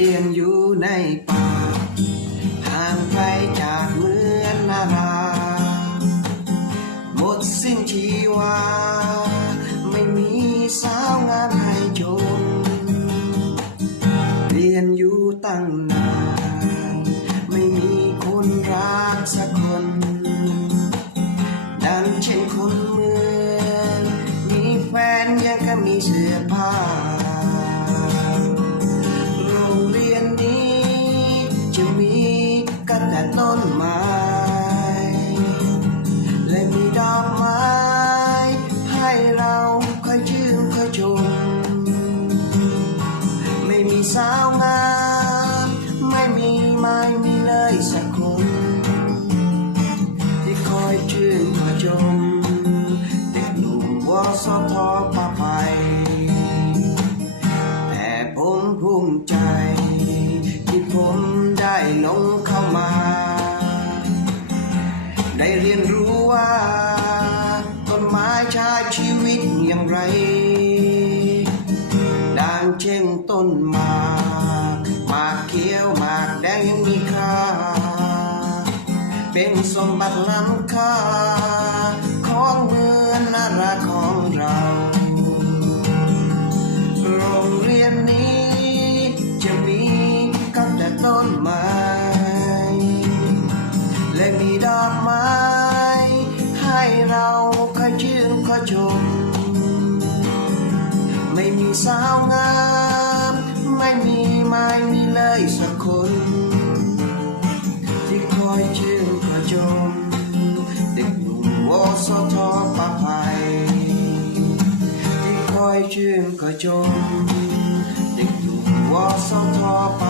รียนอยู่ในป่าห่างไกลจากเมืองนาราหมดสิ้นชีวา ไม่มีสาวงามให้ชมเรียนอยู่ตั้งนาน ไม่มีคนรักสักคน ดังเช่นคนเมือง มีแฟนยังก็มีเสื้อผ้า คอยชื่นคอยชม ไม่มีสาวงาม ไม่มีไม่มีเลยสักคน ที่คอยชื่นคอยชม เด็กหนุ่มวสทอปาไป แต่ผมภูมิใจ ที่ผมได้ลงเข้ามา ได้เรียนรู้ อย่างไร ดังเช่นต้นหมากหมากเขียวหมากแดงยังมีค่า เป็นสมบัติล้ำค่า ของเมืองนาราของเรา โรงเรียนนี้จะมีกับแต่ต้นไม้และมีดอกไม้ ให้เราคอยชื่นคอยชม สาวงาม ไม่มีไม่มีเลยสักคน ที่คอยชื่อกระจมเด็กหนุ่มวอสทอปะภัยที่คอยชื่อกระจมเด็กหนุ่มวสทอปะ